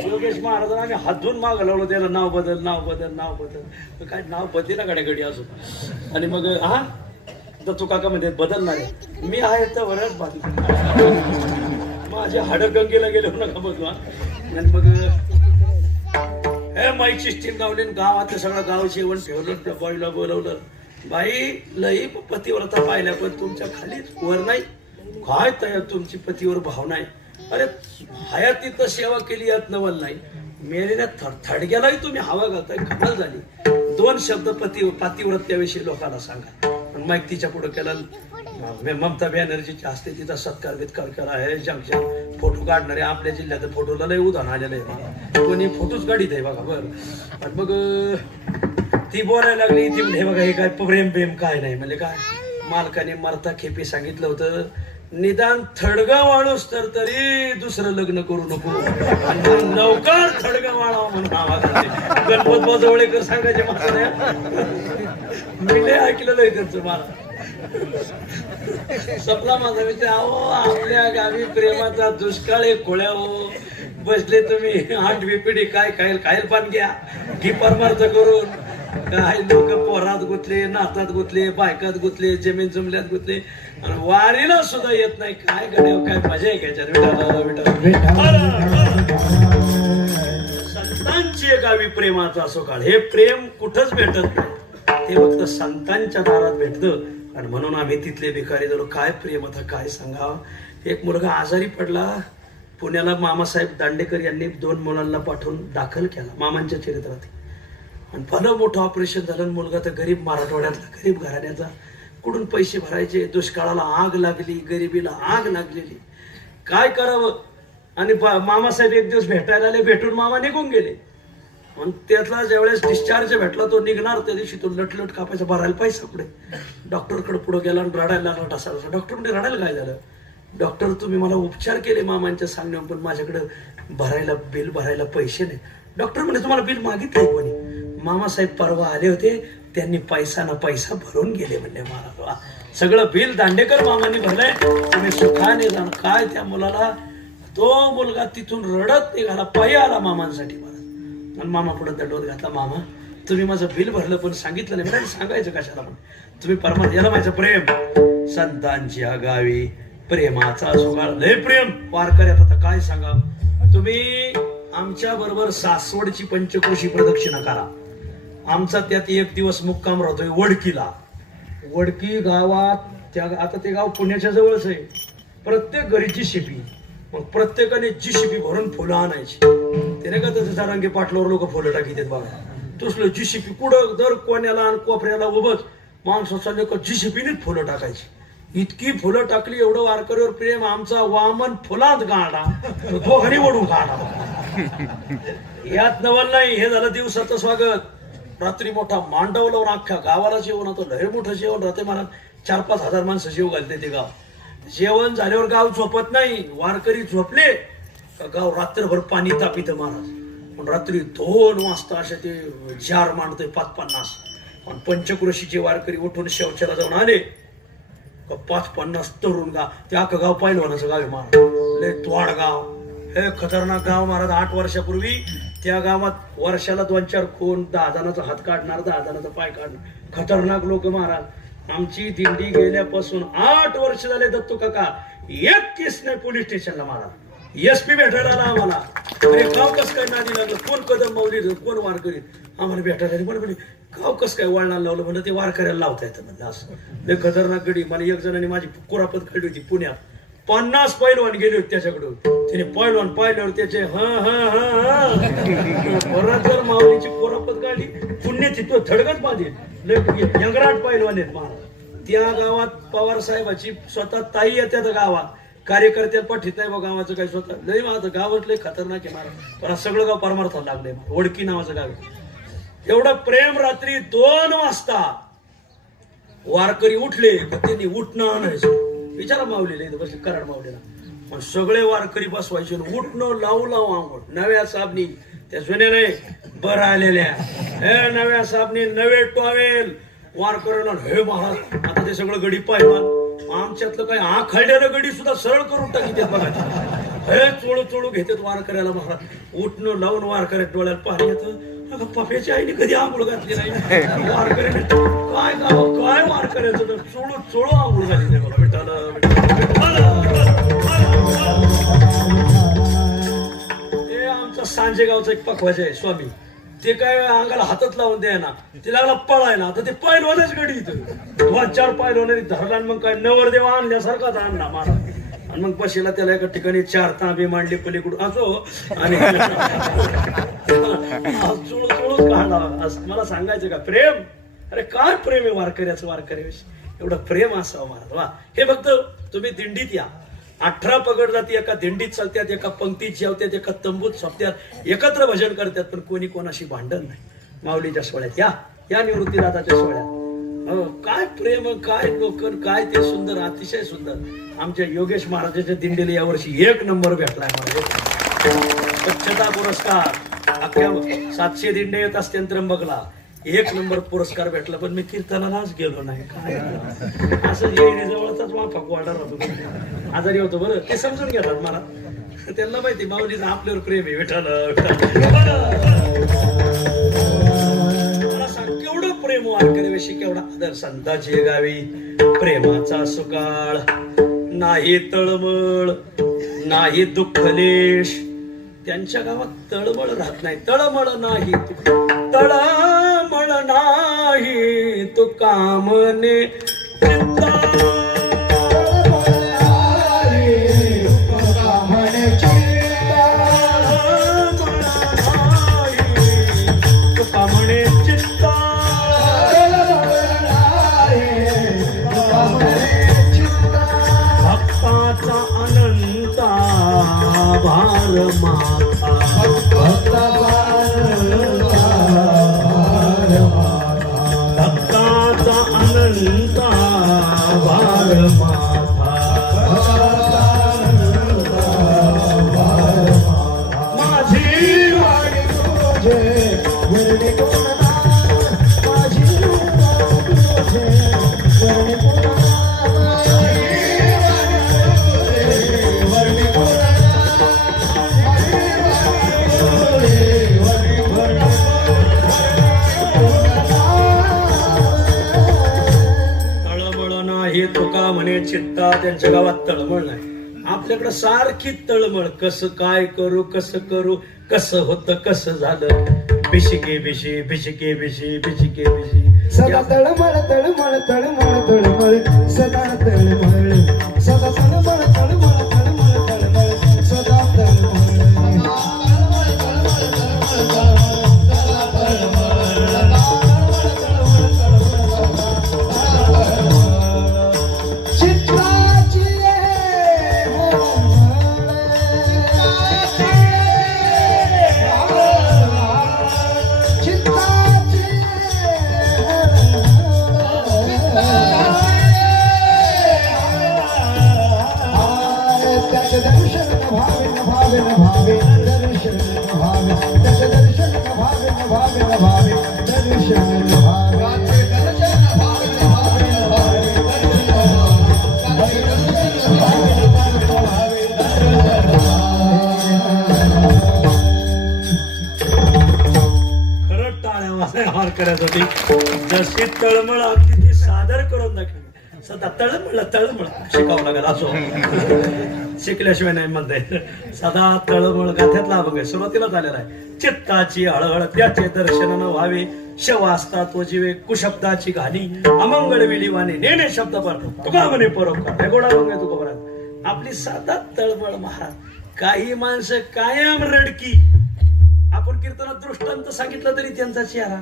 योगेश महाराजांना आम्ही हातून माग लावलो, त्याला नाव बदल नाव बदल नाव बदल. काय नाव बदली ना घडी अजून. आणि मग हा दत्तू काका म्हणजे बदलणार आहे. मी आहे तर बरंच बाजू माझे हाड गंगेला गेले नका बघू. आणि मग हे माईक सिस्टीम लावले, गावातलं सगळं गाव जेवण ठेवलं, त्या बाईला बोलवलं. बाई लई पतिव्रता पाहिल्या, पण तुमच्या खालीच वर नाही. काय तयार तुमची पतीवर भावना आहे. अरे हयातीत सेवा केली यात नवल नाही, मेलेल्या थडग्यालाही तुम्ही हवा घालताय, कमाल झाली. 2 शब्द पातिव्रत्याविषयी लोकांना सांगा. माईक तिच्या पुढे केला. ममता बॅनर्जीच्या हस्ते तिचा सत्कार वित्कार केला आहे. जंक्शन फोटो काढणारे आपल्या जिल्ह्यात फोटोला लय उदाहरण आलेलं आहे. कोणी फोटोच काढीत आहे बघा. बरं आणि मग ती बोलायला लागली. ती म्हणजे बघा हे काय प्रेम काय नाही. म्हणजे काय मालकाने मरता खेपी सांगितलं होतं, निदान थडगा वाळूस तर तरी दुसरं लग्न करू नको, लवकर थडगा वाळावं म्हणून आवाज. गणपत बाजवळेकर सांगायचे माझं मी लय ऐकलेलं आहे त्यांचं. मला सपला माझा मित्र, अहो आपल्या गावी प्रेमाचा दुष्काळ आहे. खोळ्या हो बसले तुम्ही 8वी पिढी काय खायला पान घ्या की परमार्थ करून. काय लोक पोरात गुतले, नातात गुतले, बायकात गुतले, जमीन जमल्यात गुतले आणि वारीला सुद्धा येत नाही. काय गड्याव काय मजा आहे त्याच्यात. संतांची गावी प्रेमाचा असो काळ. हे प्रेम कुठंच भेटत नाही, ते फक्त संतांच्या दारात भेटतं. आणि म्हणून आम्ही तिथले भिकारी झालो. काय प्रेम आता काय सांगावं. एक मुलगा आजारी पडला, पुण्याला मामासाहेब दांडेकर यांनी 2 मुलांना पाठवून दाखल केला मामांच्या चरित्रात. आणि भलं मोठं ऑपरेशन झालं. मुलगा तर गरीब मराठवाड्यातला, गरीब घराण्याचा, कुठून पैसे भरायचे. दुष्काळाला आग लागली, गरिबीला आग लागलेली, काय करावं. आणि मामासाहेब एक दिवस भेटायला आले, भेटून मामा निघून गेले. आणि त्यातला ज्यावेळेस डिस्चार्ज भेटला तो निघणार, त्या दिवशी तो लटलट कापायचा, भरायला पैसा पुढे. डॉक्टरकडे पुढे गेला आणि रडायला लागला ढसाला. डॉक्टर म्हणजे रडायला काय झालं. डॉक्टर तुम्ही मला उपचार केले मामांच्या सांगण्यावर, पण माझ्याकडे बिल भरायला पैसे नाही. डॉक्टर म्हणजे तुम्हाला बिल मागितलंय कोणी. मामासाहेब परवा आले होते, त्यांनी पैसा ना पैसा भरून गेले म्हणले महाराज. वा, सगळं बिल दांडेकर मामांनी भरलंय. तुम्ही सुखाने जाण. काय त्या मुलाला, तो मुलगा तिथून रडत निघाला, पायी आला मामांसाठी महाराज. आणि मामा पुढे दंडवत घातला. मामा तुम्ही माझं बिल भरलं पण सांगितलं नाही. म्हणजे सांगायचं कशाला पण, तुम्ही परमात्मा याला माझं प्रेम. संतांच्या गावी प्रेमाचा सुगाळ, लय प्रेम वारकऱ्यात. आता काय सांगा, तुम्ही आमच्या बरोबर सासवडची पंचक्रोशी प्रदक्षिणा करा. आमचा त्यात एक दिवस मुक्काम राहतोय वडकीला. वडकी गावात त्या, आता ते गाव पुण्याच्या जवळच आहे. प्रत्येक घरी जिशिपी, मग प्रत्येकाने जिशिपी भरून फुलं आणायची. ते नाही का तसं सारंगी पाटलावर लोक फुलं टाकीत बघा, तसलं जिशिपी कुठं दर कोण्याला आणि कोपऱ्याला उभंच माणसाचा लोक जिशिपीनेच फुलं टाकायची. इतकी फुलं टाकली, एवढं वारकरीवर प्रेम. आमचा वामन फुलात गाडा, दोघांनी वडून गाडा. यात नवल नाही. हे झालं दिवसाचं स्वागत. रात्री मोठा मांडव लावून अख्ख्या गावाला जेवण होतं. लय मोठं जेवण राहते मला. 4-5 हजार माणसं जेव घालते ते गाव. जेवण झाल्यावर गाव झोपत नाही. वारकरी झोपले का गाव रात्रभर पाणी तापित महाराज. पण रात्री 2 वाजता असे ते जार मांडतोय 5-50. आणि पंचक्रोशीचे वारकरी उठून शौचाला जाऊन आले का 5-50 तरुण गाव. ते अख्खं गाव पहिलवानाचं गाव आहे महाराज. लय तोड गाव, हे खतरनाक गाव महाराज. 8 वर्षापूर्वी त्या गावात वर्षाला 2-4 खून, 10 जणांचा हात काढणार, 10 जणांचा पाय काढणार. खतरनाक लोक महाराज. आमची दिंडी गेल्यापासून 8 वर्ष झाले दत्तू काका एक केस नाही पोलीस स्टेशनला. महाराज SP भेटायला आला आम्हाला. अरे गाव कस काय नादी लागलं, कोण कदम माऊली, कोण वारकरी आम्हाला भेटायला आली. बरं गाव कसं काय वळणाला लावलं म्हणलं, ते वारकऱ्याला लावता येतं म्हणलं. असं लय खतरनाक गडी. मला एक जणांनी माझी कुरापत काढली होती पुण्यात. 50 पैलवान गेले होते त्याच्याकडून. त्याने पैलवान पाहिल्यावर त्याचे परत जर माऊलीची कोरापत काढली, पुण्याची तो थडगत बांधेल. यंगराट पैलवान आहेत महाराज. त्या गावात पवार साहेबाची स्वतः ताई येतात गावात. कार्यकर्त्याला पाठीत नाही बा गावाचं काही. स्वतः लय माझं गावात लय खतरनाक आहे महाराज. पण सगळं गाव परमार्थाला लागलंय. वडकी नावाचं गाव आहे. एवढं प्रेम. रात्री 2 वाजता वारकरी उठले तर त्यांनी उठणं आणायचं. विचारा माऊलीला बसले कराड माऊलीला. पण सगळे वारकरी बसवायचे. उठणं लावू आंघोळ नव्या साबणी, त्या जुन्या नाही बरं आलेल्या हे नव्या साबणी, नवे टॉवेल वारकऱ्याला. हे महाराज आता ते सगळं गडी पाहिजे. आमच्यातलं काही आखाड्यानं गडी सुद्धा सरळ करून टाकी बघा. हे चोळू घेतात वारकऱ्याला महाराज. उठणं लावून वारकऱ्या डोळ्याला पाणी येतं. पप्याच्या आईने कधी आंघोळ घातली नाही. वारकऱ्याने काय गाव काय वारकऱ्याचं चोळू आंघोळ घातली नाही. मला ते आमचा सांजेगावचा एक पखवाजा आहे स्वामी. ते काय अंगाला हातात लावून द्यायना, ते लागला पळायला. आता ते पैलवानच गडी इथं 2-4 पैलवानांनी धरला. आणि मग काय नवरदेव आणल्यासारखाच आणला महाराज. आणि मग बशीला त्याला एका ठिकाणी 4 तांबे मांडले पलीकडून असो आणि चोळूच काढला. मला सांगायचं का प्रेम. अरे काय प्रेम आहे वारकऱ्याचं. वारकऱ्याविषयी एवढं प्रेम असावं महाराज. वा, हे फक्त तुम्ही दिंडीत या. 18 पगड जाती एका दिंडीत चालतात, एका पंक्तीत जेवतात, एका तंबूत झोपतात, एकत्र भजन करतात. पण कोणी कोणाशी भांडण नाही. माऊलीच्या सोहळ्यात या निवृत्तीनाथाच्या सोहळ्यात काय प्रेम, काय लोक, काय ते सुंदर, अतिशय सुंदर. आमच्या योगेश महाराजांच्या दिंडीला यावर्षी 1 नंबर भेटलाय महाराज. स्वच्छता पुरस्कार. अख्ख्या 700 दिंडे येत असते त्र्यंबकला. 1 नंबर पुरस्कार भेटला. पण मी कीर्तनालाच गेलो नाही. काय असं जवळचाच वाफाक वाढणार होतो. आजारी होतो बरं. ते समजून घेतात मला. त्यांना माहिती माऊलीचं आपल्यावर प्रेम आहे. मला सांग केवढं प्रेम वारकऱ्याविषयी, केवढा आदर. संतांची गावी प्रेमाचा सुकाळ. नाही तळमळ, नाही दुःखलेश. त्यांच्या गावात तळमळ राहत नाही. तळमळ नाही, तळमळ नाही तू कामने माझी तुका म्हणे चित्ता त्यांच्या गावात तळमळ नाही. आपल्याकडे सारखी तळमळ, कसं काय करू, कसं होतं, कसं झालं, भिशिके भिशी भिशिके भिशी भिशिके भिशी. सदा तळमळ तळमळ तळमळ तळमळ सदा तळमळ सदा तळमळ तळमळ तळमळ तळमळ सदा तळमळ. चित्राची दर्शन भावे भावे भावे दर्शन भावे दर्शन भावे भावे भावे दर्शन भावे खरंच टाळ्या वाजवायला करायसाठी जशी तळमळ अगदी ती सादर करून दाखवली. सदा तळमळ तळमळ शिकावं लागेल असो, शिकल्याशिवाय नाही म्हणता येत. सदा तळमळ गाथ्यातला अभंग आहे, सुरुवातीलाच आलेला आहे. चित्ताची हळहळ त्याचे दर्शन न व्हावे, शवास्ता तो जीवे कुशब्दाची घाली, अमंगळ विलिवाने नेणे शब्द पर तुका म्हणे परोपकार. हे गोडा अभंग आहे तुकोबरात. आपली सदा तळमळ महाराज. काही माणसं कायम रडकी. आपण कीर्तनात दृष्टांत सांगितलं तरी त्यांचा चेहरा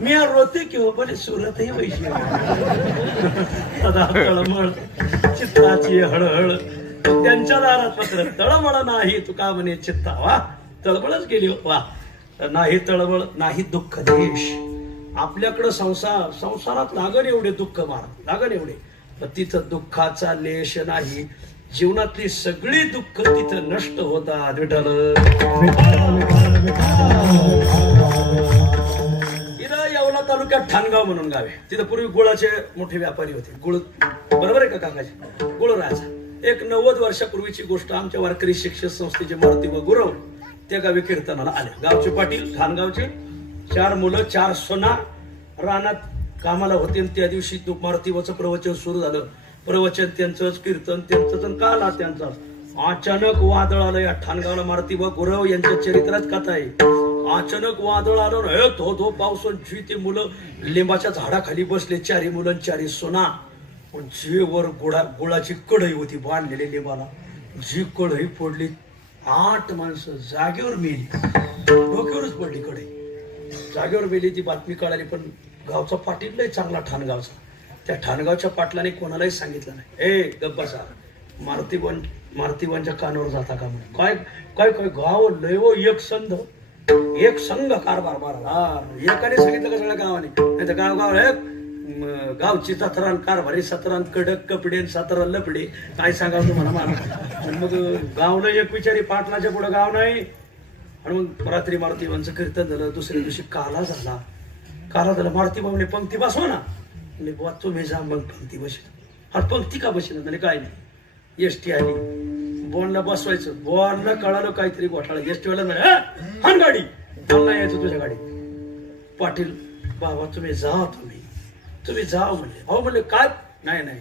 मी रोते किंवा बरे सुरतही वैशी. सदा तळमळ चित्ताची हळहळ त्यांच्या दारात मात्र तळमळ नाही तुका म्हणे चित्ता. वा, तळमळच गेली वा. नाही तळमळ नाही दुःख देश. आपल्याकडं संसारात लागण एवढे दुःख लागण एवढे, पण तिथं दुःखाचा लेश नाही. जीवनातली सगळी दुःख तिथं नष्ट होतात. विठ्ठल इथं येवला तालुक्यात ठाणगाव म्हणून गाव आहे. तिथं पूर्वी गुळाचे मोठे व्यापारी होते. गुळ बरोबर आहे का काकाजी? गुळ राजा. एक 90 वर्षापूर्वीची गोष्ट. आमच्या वारकरी शिक्षण संस्थेचे मारुती व गुरव त्या गावी कीर्तनाला आले. गावचे पाटील ठाणगावचे, 4 मुलं 4 सोना रानात कामाला होते. त्या दिवशी मारुतीवचं प्रवचन सुरू झालं. प्रवचन त्यांचंच, कीर्तन त्यांचंच, आणि काला त्यांचाच. अचानक वादळ आलं या ठाणगावला. मारुती व गुरव यांच्या चरित्रात कथा आहे. अचानक वादळ आलं ना, धो पावसून जी ती मुलं लिंबाच्या झाडाखाली बसले. 4 मुलं 4 सोना. पण जे वर गुळाची कढई होती बांधलेली लिंबाला, जी कढई पडली, 8 माणसं जागेवर मेली. डोक्यावरच पडली कढई, जागेवर मेली. ती बातमी कळाली. पण गावचा पाटील लय चांगला ठाणगावचा. त्या ठाणगावच्या पाटलाने कोणालाही सांगितलं नाही. ए गप्पासा, मारुतीवांच्या कानावर जाता का म्हणे. काय काय काय गाव लय हो, एक संघ कारभार मारा. एकाने सांगितलं का सगळ्या गावाने, नाही तर गाव गावची 17 कारभारी, 17 कडक कपडे, 17 लपडे. काय सांगावं तुम्हाला मला. मग गावला एक विचारी, पाटलाच्या पुढे गाव नाही. आणि मग रात्री मारुतीवांचं कीर्तन झालं. दुसऱ्या दिवशी काला झाला. मारुती बाबूने पंक्ती बसवा ना. म्हणजे बुवा तुम्ही जा मग पंक्ती बसली. हा पंक्ती का बसली म्हणजे काय नाही. एसटी आली, बॉनला बसवायचं. बॉनला कळालं काहीतरी घोटाळा. एसटी वाला म्हणजे हा गाडी मला यायचं तुझ्या गाडी. पाटील बाबा तुम्ही जा, तुम्ही जा म्हणले. भाऊ म्हणले काय नाही.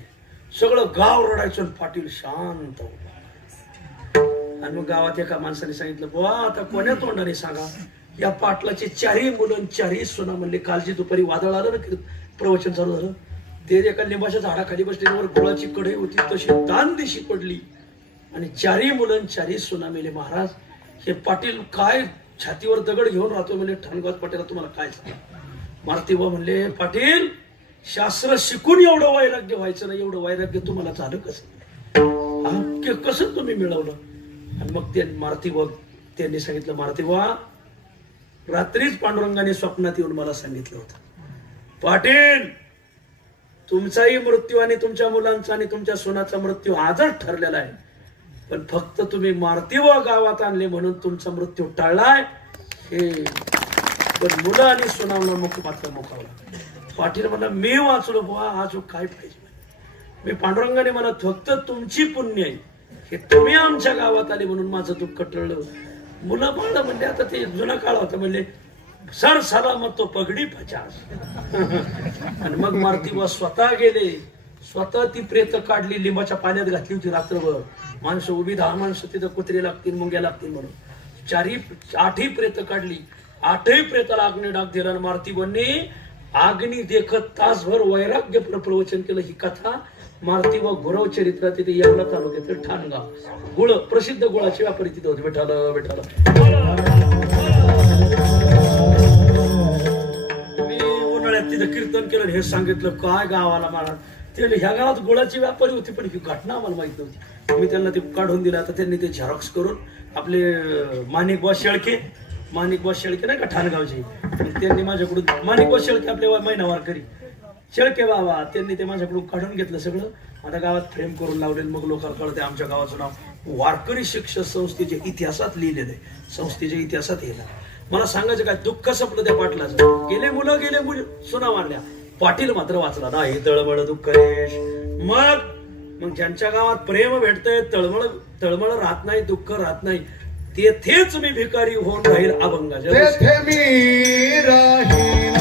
सगळं गाव रडायचं. पाटील शांत. आणि मग गावात एका माणसाने सांगितलं, बुवा आता कोण्या तोंडाने सांगा, या पाटलाची 4 मुलं 4 सोना म्हणले. कालची दुपारी वादळ आलं ना, प्रवचन चालू झालं. ते एका लिंबाच्या झाडाखाली बसल्यावर गुळाची कढई होती तशी दान दिशी पडली आणि 4 मुलं 4 सोना मेले. महाराज हे पाटील काय छातीवर दगड घेऊन राहतो म्हणजे. ठाणगावात पाटील तुम्हाला काय सांगा. मारुतीबा म्हणले, पाटील शास्त्र शिकून एवढं वैराग्य व्हायचं नाही. एवढं वैराग्य तुम्हाला झालं कसं, कसं तुम्ही मिळवलं. आणि मग ते मारुतीबा त्यांनी सांगितलं, मारुतीबा रात्रीच पांडुरंगाने स्वप्नात येऊन मला सांगितलं होतं, पाटील तुमचाही मृत्यू आणि तुमच्या मुलांचा आणि तुमच्या सोनाचा मृत्यू आजच ठरलेला आहे. पण फक्त तुम्ही मारुतीबा गावात आणले म्हणून तुमचा मृत्यू टळलाय. हे पण मुलं आणि सोनावला मुख मात्र मुखावला. पाटील म्हणला, मी वाचलो बुवा, अजून काय पाहिजे. मी पांडुरंगाने मला फक्त तुमची पुण्य आहे, हे तुम्ही आमच्या गावात आले म्हणून माझं दुःख टळलं. मुलं बाळ म्हणले, आता ते जुना काळ होता म्हणले, सर सलामत तो पगडी 50. आणि मग मारुती स्वतः गेले, स्वतः ती प्रेत काढली, लिंबाच्या पाण्यात घातली होती रात्रभर. माणसं उभी, 10 माणसं तिथं, कुत्रे लागतील, मुंग्या लागतील म्हणून 8ही प्रेत काढली. 8ही प्रेताला अग्नी डाग दिला. आणि मारुती बनने अग्नी देखत तासभर वैराग्य प्रवचन केलं. ही कथा मारुती व गुरव चरित्रात तिथे येवला तालुक्यातील ठाणगाव. गुळ, प्रसिद्ध गुळाचे व्यापारी तिथे होते. विठाल विठाल. मी उन्हाळ्यात तिथं कीर्तन केलं, हे सांगितलं काय गावाला मला. ते ह्या गावात गुळाची व्यापारी होती, पण ही घटना आम्हाला माहित नव्हती. मी त्यांना ते काढून दिलं. आता त्यांनी ते झेरॉक्स करून आपले माणिकबा शेळके नाही का ठाणगावचे, त्यांनी माझ्याकडून, माणिकबा शेळके आपले महिनावारकरी शेळके बाबा, त्यांनी ते माझ्याकडून काढून घेतलं सगळं. आता गावात फ्रेम करून लावलेलं. मग लोकांना कळते आमच्या गावाचं नाव वारकरी शिक्षक संस्थेच्या इतिहासात लिहिलेलं आहे. संस्थेच्या इतिहासात येणार. मला सांगायचं काय, दुःख संपलं त्या पाटलाचं. गेले मुलं सुना मारल्या, पाटील मात्र वाचला नाही. तळमळ दुःख रेश. मग ज्यांच्या गावात प्रेम भेटतंय, तळमळ राहत नाही, दुःख राहत नाही, तेथेच मी भिकारी होऊन राहील अभंगाच्या. तेथे मी राहीन,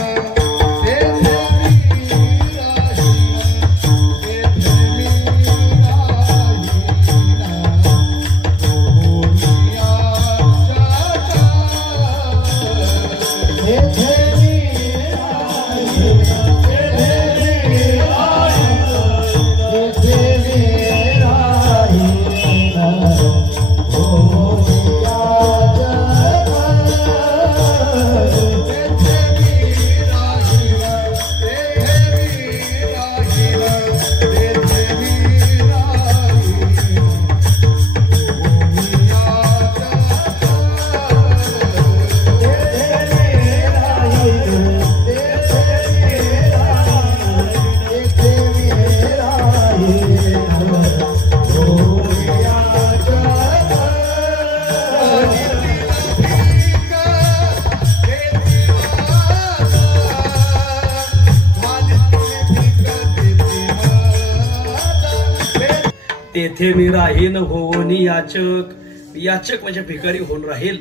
तेथे मी राहीन होऊन याचक. याचक म्हणजे भिकारी होऊन राहील.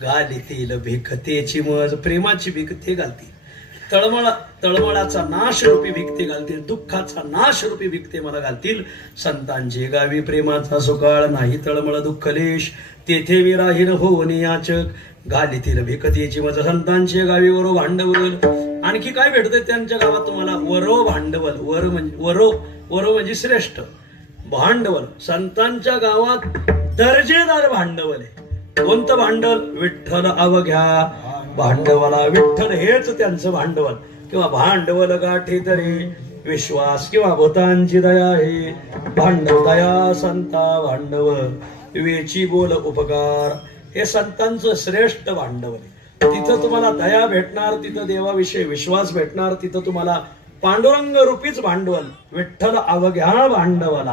घालीतील भिकतेची मज, प्रेमाची भीक ते घालतील. तळमळाचा नाश रूपी भीक ते घालतील. दुःखाचा नाश रूपी भीक ते मला घालतील. संतांचे गावी प्रेमाचा सुकाळ, नाही तळमळ दुःखलेश. तेथे मी राहीन होऊन याचक. घालीतील भिकतेची मज, संतांचे गावी वरो भांडवल. आणखी काय भेटतंय त्यांच्या गावात तुम्हाला? वरो भांडवल. वरो म्हणजे श्रेष्ठ भांडवल. संतांच्या गावात दर्जेदार भांडवल आहे. कोणतं भांडवल? विठ्ठल अवघ्या भांडवला. विठ्ठल हेच त्यांचं भांडवल. किंवा भांडवल गाठी तरी विश्वास, किंवा भूतांची दया आहे भांडव. दया संता भांडवल, वेची बोल उपकार. हे संतांचं श्रेष्ठ भांडवल आहे. तिथं तुम्हाला दया भेटणार, तिथं देवाविषयी विश्वास भेटणार, तिथं तुम्हाला पांडुरंग रूपीच भांडवल. विठ्ठल अवघ्या भांडवला.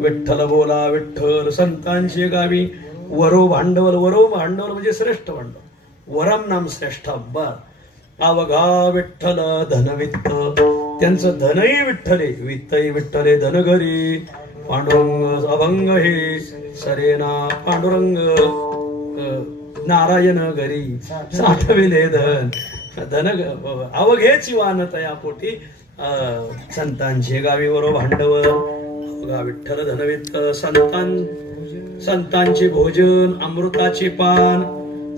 विठ्ठल बोला विठ्ठल. संतांचे गावी वरो भांडवल. वरो भांडवल म्हणजे श्रेष्ठ भांडवल. वरम नाम श्रेष्ठ. बर. अवघा विठ्ठल धनवित्त. त्यांचं धनही विठ्ठले, वित्तही विठ्ठले, धन घरी. पांडुरंग अभंग हे सरेना. पांडुरंग नारायण घरी साठविले धन. धन अवघेची वान तया पोटी. संतांचे गावी वरो भांडवल. अवघा विठ्ठल धनवित्त. संतांचे भोजन अमृताचे पान.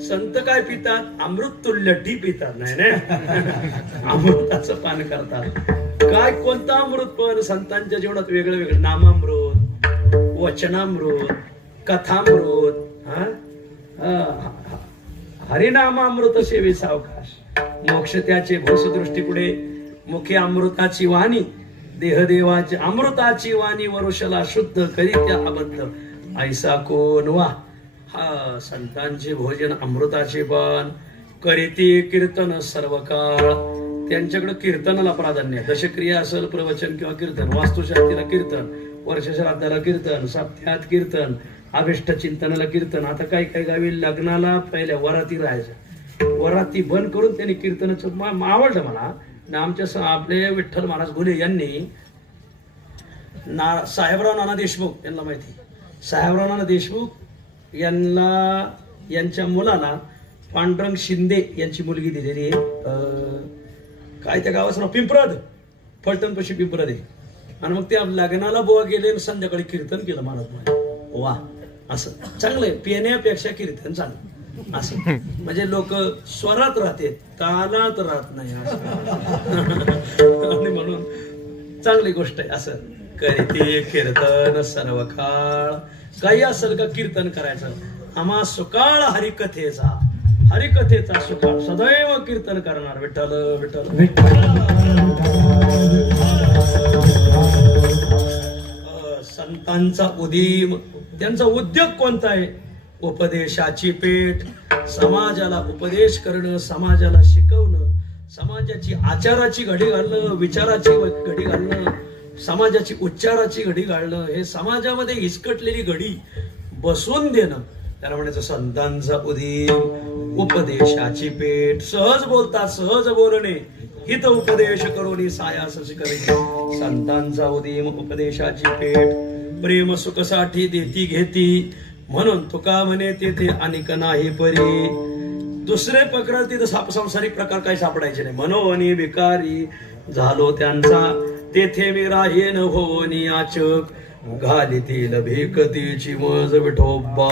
संत काय पितात? अमृत तुल्य टी पितात. नाही ना, अमृताचं पान करतात. काय कोणतं अमृत? पण संतांच्या जीवनात वेगळं वेगळं. नामामृत, वचनामृत, कथामृत, हरिनामामृत सेवे सावकाश. मोक्ष त्याचे भोसदृष्टी पुढे. मुखे अमृताची वाणी. देहदेवाची अमृताची वाणी. वरुषला शुद्ध करीत्या अबद्ध. ऐसा कोण वा. हा संतांचे भोजन अमृताचे पान. करीती कीर्तन सर्व काळ. त्यांच्याकडे कीर्तनाला प्राधान्य. दशक्रिया असेल, प्रवचन किंवा कीर्तन. वास्तुशांतीला कीर्तन, वर्षश्राद्धाला कीर्तन, सप्त्यात कीर्तन, अभिष्ट चिंतनाला कीर्तन. आता काही काही गावी लग्नाला पहिल्या वराती राहायचं. वराती बंद करून त्यांनी कीर्तनाचं आवडलं मला. आमच्या आपले विठ्ठल महाराज घुले यांनी साहेबराव नाना देशमुख यांना माहिती. साहेबराव नाना देशमुख यांना, यांच्या मुलाला पांडुरंग शिंदे यांची मुलगी दिलेली आहे. काय त्या गावाचं नाव, पिंपरद, फलटणपाशी पिंपरद आहे. आणि मग त्या लग्नाला बुवा गेले आणि संध्याकाळी कीर्तन केलं महाराज. वा, असं चांगलंय, पिण्यापेक्षा कीर्तन चांगलं असं. म्हणजे लोक स्वरात राहते, तालात राहत नाही असं. आणि म्हणून चांगली गोष्ट आहे. असं करीते कीर्तन सर्व काळ, काही असेल का कीर्तन करायचं. आम्हा सुकाळ हरिकथेचा सुकाळ सदैव कीर्तन करणार. विठ्ठल विठ्ठल. संतांचा उदीम, त्यांचा उद्योग कोणता आहे? उपदेशाची पेठ, समाजाला उपदेश करणं, समाजाला शिकवणं, समाजाची आचाराची घडी घालणं, विचाराची घडी घालणं, समाजाची उच्चाराची घडी घालणं, हे समाजामध्ये हिसकटलेली घडी बसवून देणं, त्याला म्हणायचं संतांचा उदीम, उपदेशाची पेठ. सहज बोलतात, सहज बोलणे, हित उपदेश करोनी सायास शिकविते. संतांचा उदीम, उपदेशाची पेठ, प्रेम सुखसाठी देती घेती, म्हणून तुका म्हणे तेथे अनिक नाही परी. दुसरे प्रकार तिथं संसारिक प्रकार काही सापडायचे नाही. मनोवनी विकारी झालो त्यांचा, तेथे मी राहीन होनी याचक, घालीतील भिकतीची मज विठोबा.